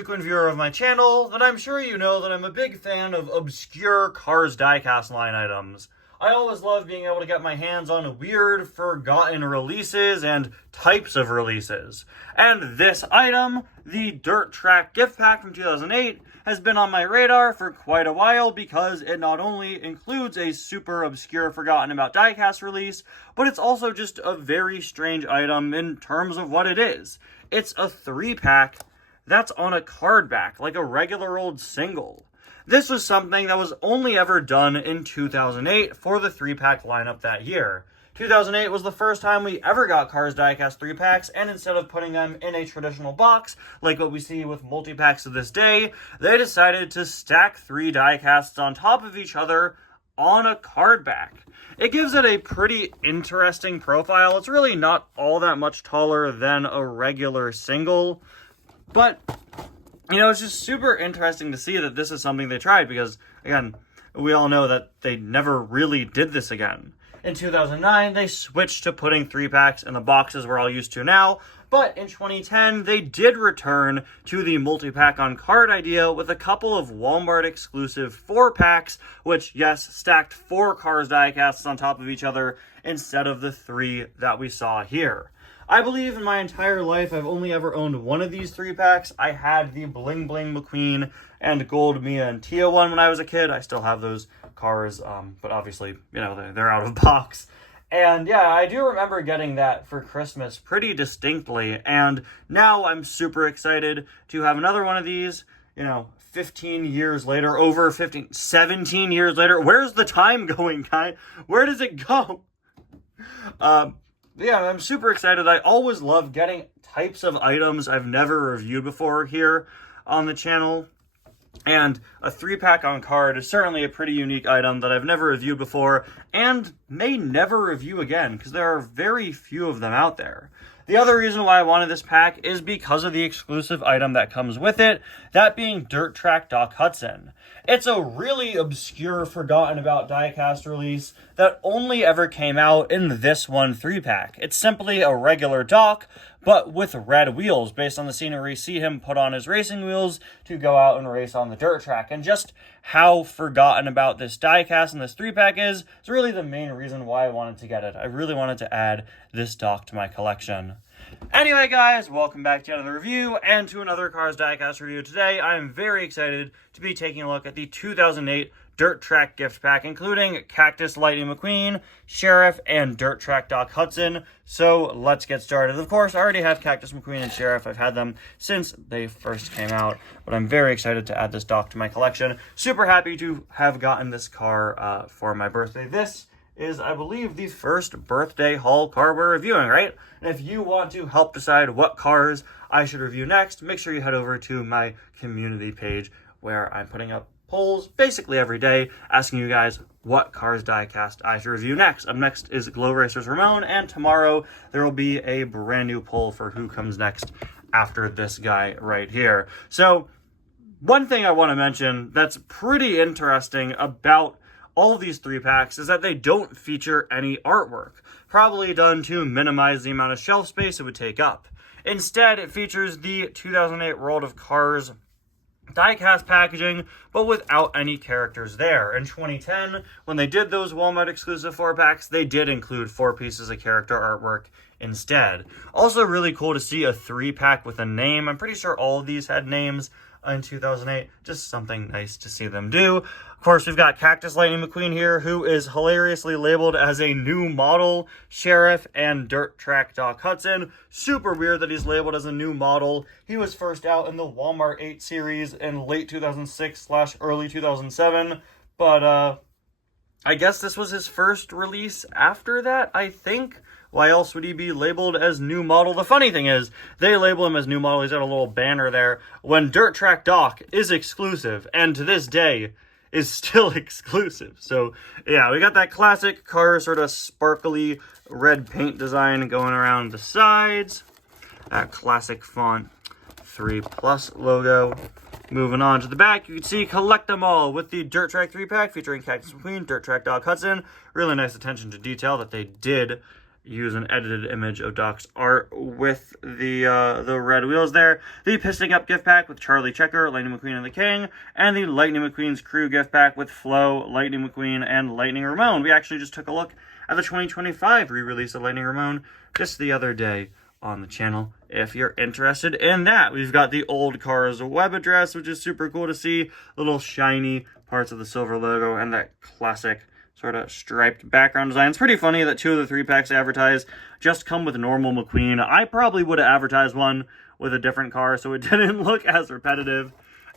frequent viewer of my channel, then I'm sure you know that I'm a big fan of obscure Cars diecast line items. I always love being able to get my hands on weird, forgotten releases and types of releases. And this item, the Dirt Track gift pack from 2008, has been on my radar for quite a while because it not only includes a super obscure, forgotten about diecast release, but it's also just a very strange item in terms of what it is. It's a 3-pack that's on a card back, like a regular old single. This was something that was only ever done in 2008 for the 3-pack lineup that year. 2008 was the first time we ever got Cars diecast 3-packs, and instead of putting them in a traditional box, like what we see with multi-packs to this day, they decided to stack 3 diecasts on top of each other on a card back. It gives it a pretty interesting profile. It's really not all that much taller than a regular single, but you know, it's just super interesting to see that this is something they tried because, again, we all know that they never really did this again. In 2009, they switched to putting 3-packs in the boxes we're all used to now, but in 2010, they did return to the multi-pack on card idea with a couple of Walmart exclusive 4-packs, which, yes, stacked 4 Cars diecasts on top of each other instead of the 3 that we saw here. I believe in my entire life I've only ever owned one of these 3-packs. I had the Bling Bling McQueen and Gold Mia and Tia one when I was a kid. I still have those cars, but obviously, you know, they're out of box. And yeah, I do remember getting that for Christmas pretty distinctly, and now I'm super excited to have another one of these, you know, 15 years later, 17 years later. Where's the time going, guy? Where does it go? Yeah, I'm super excited. I always love getting types of items I've never reviewed before here on the channel. And a 3-pack on card is certainly a pretty unique item that I've never reviewed before and may never review again because there are very few of them out there. The other reason why I wanted this pack is because of the exclusive item that comes with it, that being Dirt Track Doc Hudson. It's a really obscure, forgotten about diecast release that only ever came out in this one 3-pack. It's simply a regular Doc, but with red wheels, based on the scene where we see him put on his racing wheels to go out and race on the dirt track. And just how forgotten about this diecast and this 3-pack is really the main reason why I wanted to get it. I really wanted to add this Doc to my collection. Anyway, guys, welcome back to another review and to another Cars diecast review. Today, I am very excited to be taking a look at the 2008 Dirt Track gift pack, including Cactus Lightning McQueen, Sheriff, and Dirt Track Doc Hudson. So let's get started. Of course, I already have Cactus McQueen and Sheriff. I've had them since they first came out, but I'm very excited to add this Doc to my collection. Super happy to have gotten this car for my birthday. This is, I believe, the first birthday haul car we're reviewing, right? And if you want to help decide what cars I should review next, make sure you head over to my community page where I'm putting up polls basically every day asking you guys what Cars diecast I should review next. Up next is Glow Racers Ramon, and tomorrow there will be a brand new poll for who comes next after this guy right here. So one thing I want to mention that's pretty interesting about all of these 3-packs is that they don't feature any artwork, probably done to minimize the amount of shelf space it would take up. Instead, it features the 2008 World of Cars diecast packaging, but without any characters there. In 2010, when they did those Walmart exclusive 4-packs, they did include 4 pieces of character artwork instead. Also really cool to see a 3-pack with a name. I'm pretty sure all of these had names in 2008. Just something nice to see them do. Of course, we've got Cactus Lightning McQueen here, who is hilariously labeled as a new model Sheriff, and Dirt Track Doc Hudson. Super weird that he's labeled as a new model. He was first out in the Walmart 8 series in late 2006/early 2007, but I guess this was his first release after that, I think. Why else would he be labeled as new model? The funny thing is, they label him as new model. He's got a little banner there, when Dirt Track Doc is exclusive, and to this day is still exclusive. So yeah, we got that classic car sort of sparkly red paint design going around the sides. That classic font 3+ logo. Moving on to the back, you can see Collect Them All with the Dirt Track 3-pack featuring Cactus McQueen, Dirt Track Doc Hudson. Really nice attention to detail that they did use an edited image of Doc's art with the red wheels there. The Piston Up gift pack with Charlie Checker, Lightning McQueen, and the King, and the Lightning McQueen's Crew gift pack with Flo, Lightning McQueen, and Lightning Ramon. We actually just took a look at the 2025 re-release of Lightning Ramon just the other day on the channel. If you're interested in that, we've got the old Cars web address, which is super cool to see. Little shiny parts of the silver logo and that classic sort of striped background design. It's pretty funny that 2 of the 3 packs advertised just come with normal McQueen. I probably would have advertised one with a different car so it didn't look as repetitive.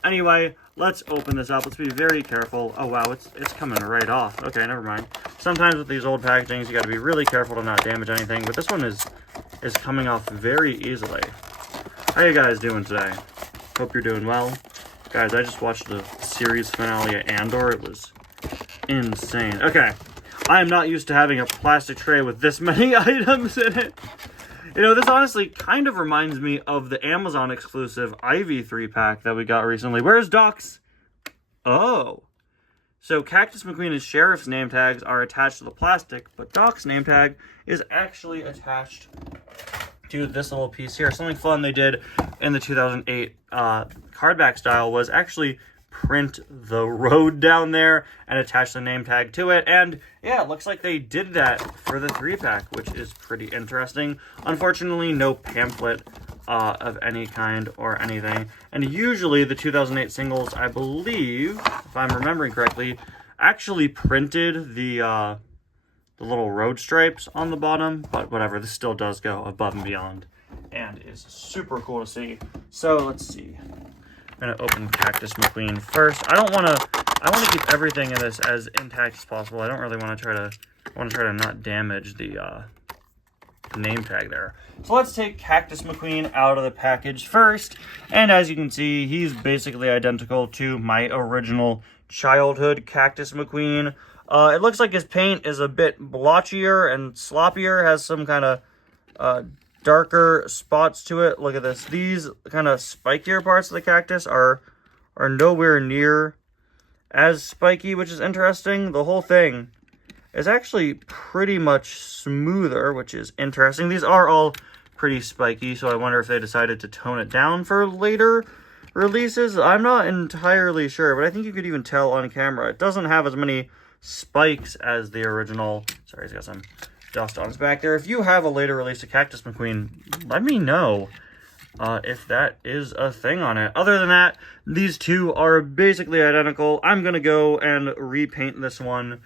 Anyway, let's open this up. Let's be very careful. Oh wow, it's coming right off. Okay, never mind. Sometimes with these old packagings, you got to be really careful to not damage anything, but this one is coming off very easily. How you guys doing today? Hope you're doing well. Guys, I just watched the series finale of Andor. It was insane. Okay, I am not used to having a plastic tray with this many items in it. You know, this honestly kind of reminds me of the Amazon exclusive Ivy 3-pack that we got recently. Where's Doc's? Oh. So Cactus McQueen and Sheriff's name tags are attached to the plastic, but Doc's name tag is actually attached to this little piece here. Something fun they did in the 2008 cardback style was actually print the road down there and attach the name tag to it. And yeah, it looks like they did that for the 3-pack, which is pretty interesting. Unfortunately, no pamphlet of any kind or anything. And usually the 2008 singles, I believe, if I'm remembering correctly, actually printed the little road stripes on the bottom, but whatever, this still does go above and beyond and is super cool to see. So let's see. I'm gonna open Cactus McQueen first. I want to keep everything in this as intact as possible. I don't really want to try to not damage the name tag there. So let's take Cactus McQueen out of the package first. And as you can see, he's basically identical to my original childhood Cactus McQueen. It looks like his paint is a bit blotchier and sloppier, has some kind of darker spots to it. Look at this. These kind of spikier parts of the cactus are nowhere near as spiky, which is interesting. The whole thing is actually pretty much smoother, which is interesting. These are all pretty spiky, so I wonder if they decided to tone it down for later releases. I'm not entirely sure, but I think you could even tell on camera. It doesn't have as many spikes as the original. Sorry, he's got some dust on his back there. If you have a later release of Cactus McQueen, let me know if that is a thing on it. Other than that, these two are basically identical. I'm gonna go and repaint this one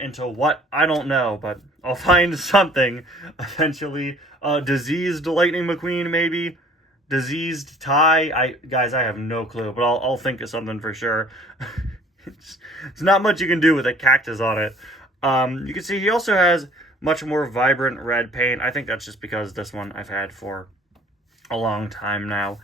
into what? I don't know, but I'll find something eventually. Diseased Lightning McQueen, maybe? Diseased tie? Guys, I have no clue, but I'll think of something for sure. It's not much you can do with a cactus on it. You can see he also has much more vibrant red paint. I think that's just because this one I've had for a long time now.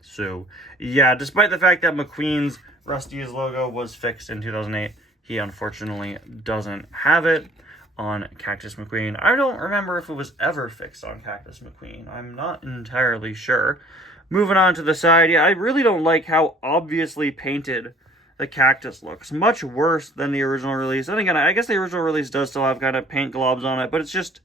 So, yeah, despite the fact that McQueen's Rusty's logo was fixed in 2008, he unfortunately doesn't have it on Cactus McQueen. I don't remember if it was ever fixed on Cactus McQueen. I'm not entirely sure. Moving on to the side, yeah, I really don't like how obviously painted the cactus looks. Much worse than the original release. And again, I guess the original release does still have kind of paint globs on it, but it's just,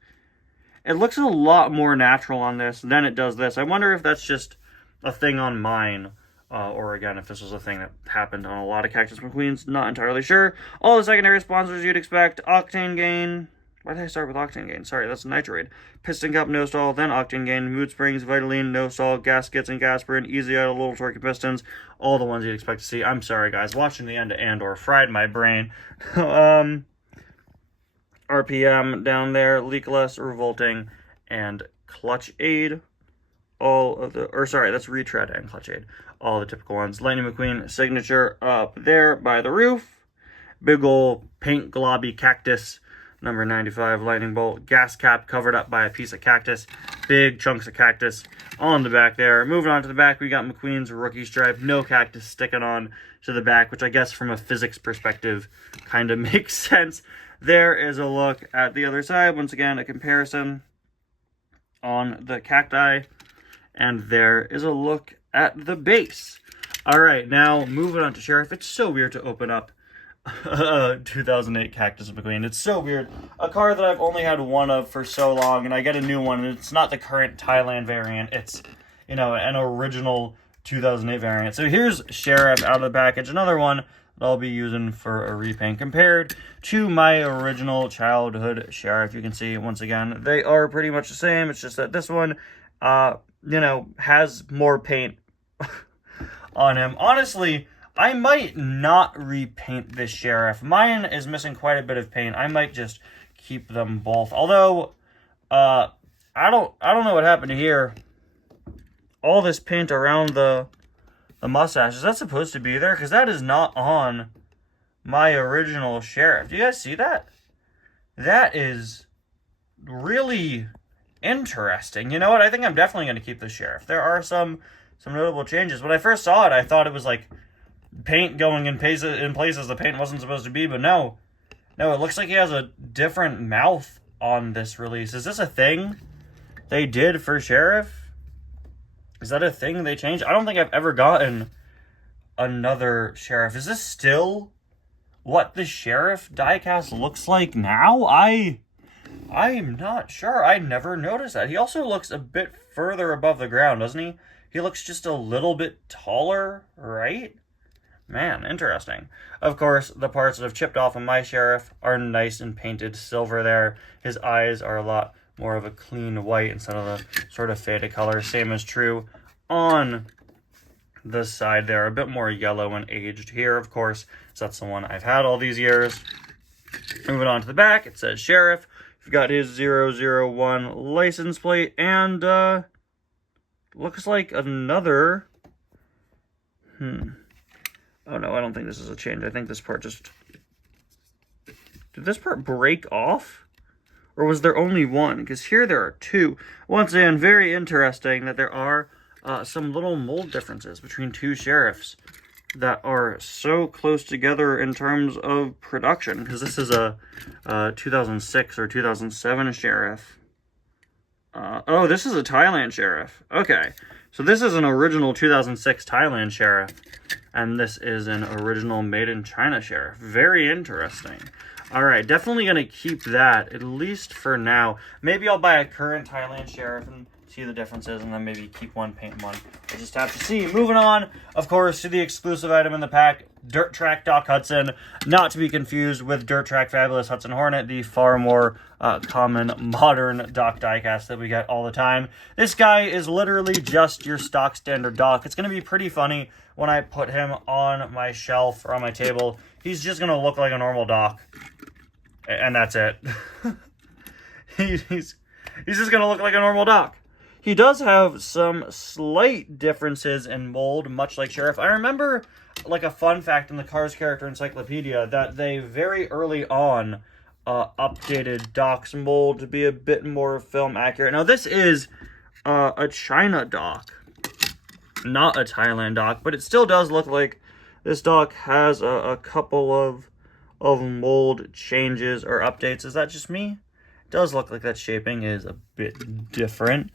it looks a lot more natural on this than it does this. I wonder if that's just a thing on mine, or again, if this was a thing that happened on a lot of Cactus McQueens. Not entirely sure. All the secondary sponsors you'd expect. Octane Gain. Why did I start with Octane Gain? Sorry, that's Nitroid. Piston Cup, No Stall, then Octane Gain, Mood Springs, Vitaline, No Stall, Gaskets and Gasprin, Easy Idle, Little Torquey Pistons. All the ones you'd expect to see. I'm sorry, guys. Watching the end of Andor fried my brain. RPM down there, Leakless, Revolting, and Clutch Aid. All of the, or sorry, that's Retread and Clutch Aid. All the typical ones. Lightning McQueen signature up there by the roof. Big ol' paint globby cactus. Number 95 lightning bolt. Gas cap covered up by a piece of cactus. Big chunks of cactus on the back there. Moving on to the back, we got McQueen's rookie stripe. No cactus sticking on to the back, which I guess from a physics perspective kind of makes sense. There is a look at the other side. Once again, a comparison on the cacti. And there is a look at the base. All right, now moving on to Sheriff. It's so weird to open up 2008 Cactus McQueen. It's so weird. A car that I've only had one of for so long, and I get a new one, and it's not the current Thailand variant. It's, you know, an original 2008 variant. So here's Sheriff out of the package. Another one that I'll be using for a repaint. Compared to my original childhood Sheriff, you can see, once again, they are pretty much the same. It's just that this one, you know, has more paint on him. Honestly, I might not repaint this Sheriff. Mine is missing quite a bit of paint. I might just keep them both. Although, I don't know what happened here. All this paint around the mustache, is that supposed to be there? Because that is not on my original Sheriff. Do you guys see that? That is really interesting. You know what? I think I'm definitely going to keep the Sheriff. There are some notable changes. When I first saw it, I thought it was like paint going in places the paint wasn't supposed to be, but no, it looks like he has a different mouth on this release. Is this a thing they did for Sheriff? Is that a thing they changed? I don't think I've ever gotten another Sheriff. Is this still what the Sheriff diecast looks like now? I'm not sure. I never noticed that. He also looks a bit further above the ground, doesn't he? He looks just a little bit taller, right? Man, interesting. Of course, the parts that have chipped off of my Sheriff are nice and painted silver there. His eyes are a lot more of a clean white instead of the sort of faded color. Same is true on the side there. A bit more yellow and aged here, of course. So that's the one I've had all these years. Moving on to the back, it says Sheriff. We've got his 001 license plate and looks like another... Oh no, I don't think this is a change. I think this part just... Did this part break off? Or was there only one? Because here there are two. Once again, very interesting that there are some little mold differences between two Sheriffs that are so close together in terms of production. Because this is a 2006 or 2007 Sheriff. Oh, this is a Thailand Sheriff. Okay, so this is an original 2006 Thailand Sheriff. And this is an original made in China Sheriff. Very interesting. All right, definitely going to keep that, at least for now. Maybe I'll buy a current Thailand Sheriff and see the differences, and then maybe keep one, paint one. We'll just have to see. Moving on, of course, to the exclusive item in the pack, Dirt Track Doc Hudson. Not to be confused with Dirt Track Fabulous Hudson Hornet, the far more common modern Doc diecast that we get all the time. This guy is literally just your stock standard Doc. It's going to be pretty funny when I put him on my shelf or on my table. He's just going to look like a normal Doc. And that's it. he's just going to look like a normal Doc. He does have some slight differences in mold, much like Sheriff. I remember, like, a fun fact in the Cars Character Encyclopedia that they very early on updated Doc's mold to be a bit more film accurate. Now, this is a China Doc, not a Thailand Doc, but it still does look like this Doc has a couple of mold changes or updates. Is that just me? It does look like that shaping is a bit different.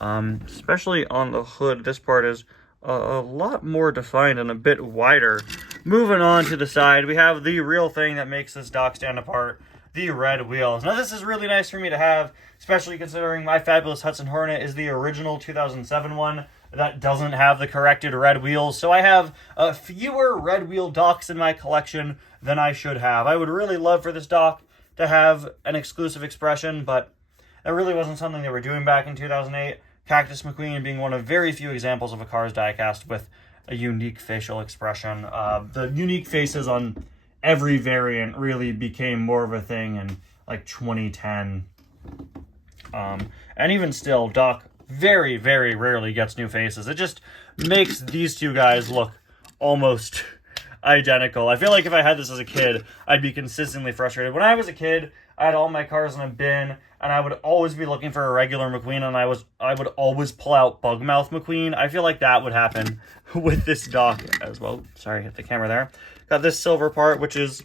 Especially on the hood, this part is a lot more defined and a bit wider. Moving on to the side, we have the real thing that makes this Doc stand apart, the red wheels. Now, this is really nice for me to have, especially considering my Fabulous Hudson Hornet is the original 2007 one that doesn't have the corrected red wheels. So I have fewer red wheel Docs in my collection than I should have. I would really love for this Doc to have an exclusive expression, but that really wasn't something they were doing back in 2008. Cactus McQueen being one of very few examples of a Cars diecast with a unique facial expression. The unique faces on every variant really became more of a thing in like 2010. And even still, Doc very, very rarely gets new faces. It just makes these two guys look almost identical. I feel like if I had this as a kid, I'd be consistently frustrated. When I was a kid, I had all my cars in a bin, and I would always be looking for a regular McQueen, and I would always pull out Bugmouth McQueen. I feel like that would happen with this Doc as well. Sorry, hit the camera there. Got this silver part, which is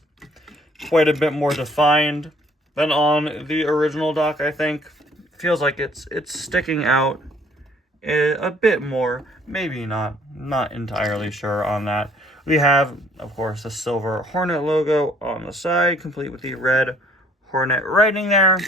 quite a bit more defined than on the original Doc, I think. Feels like it's sticking out a bit more. Maybe not. Not entirely sure on that. We have, of course, the silver Hornet logo on the side, complete with the red Hornet writing there.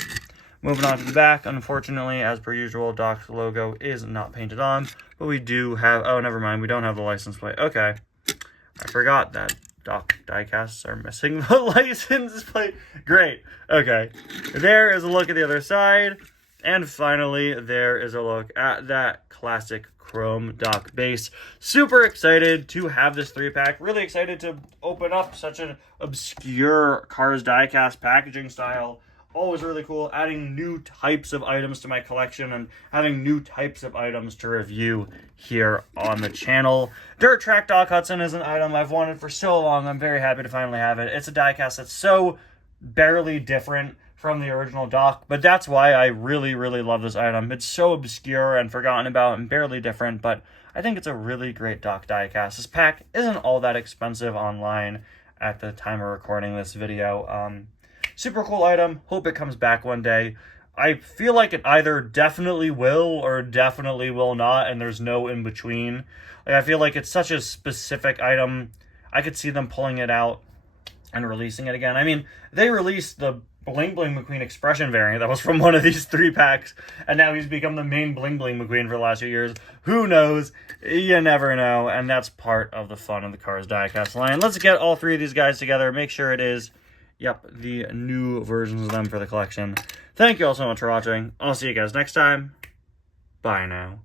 Moving on to the back, unfortunately, as per usual, Doc's logo is not painted on, but we do have, oh, never mind, we don't have the license plate. Okay, I forgot that Doc diecasts are missing the license plate. Great, okay. There is a look at the other side, and finally, there is a look at that classic chrome Doc base. Super excited to have this 3-pack. Really excited to open up such an obscure Cars diecast packaging style. Always really cool, adding new types of items to my collection and having new types of items to review here on the channel. Dirt Track Doc Hudson is an item I've wanted for so long. I'm very happy to finally have it. It's a diecast that's so barely different from the original Doc, but that's why I really, really love this item. It's so obscure and forgotten about and barely different, but I think it's a really great Doc diecast. This pack isn't all that expensive online at the time of recording this video. Super cool item. Hope it comes back one day. I feel like it either definitely will or definitely will not, and there's no in between. Like, I feel like it's such a specific item. I could see them pulling it out and releasing it again. I mean, they released the Bling Bling McQueen Expression variant that was from one of these 3-packs, and now he's become the main Bling Bling McQueen for the last few years. Who knows? You never know, and that's part of the fun of the Cars diecast line. Let's get all 3 of these guys together, make sure it is, yep, the new versions of them for the collection. Thank you all so much for watching. I'll see you guys next time. Bye now.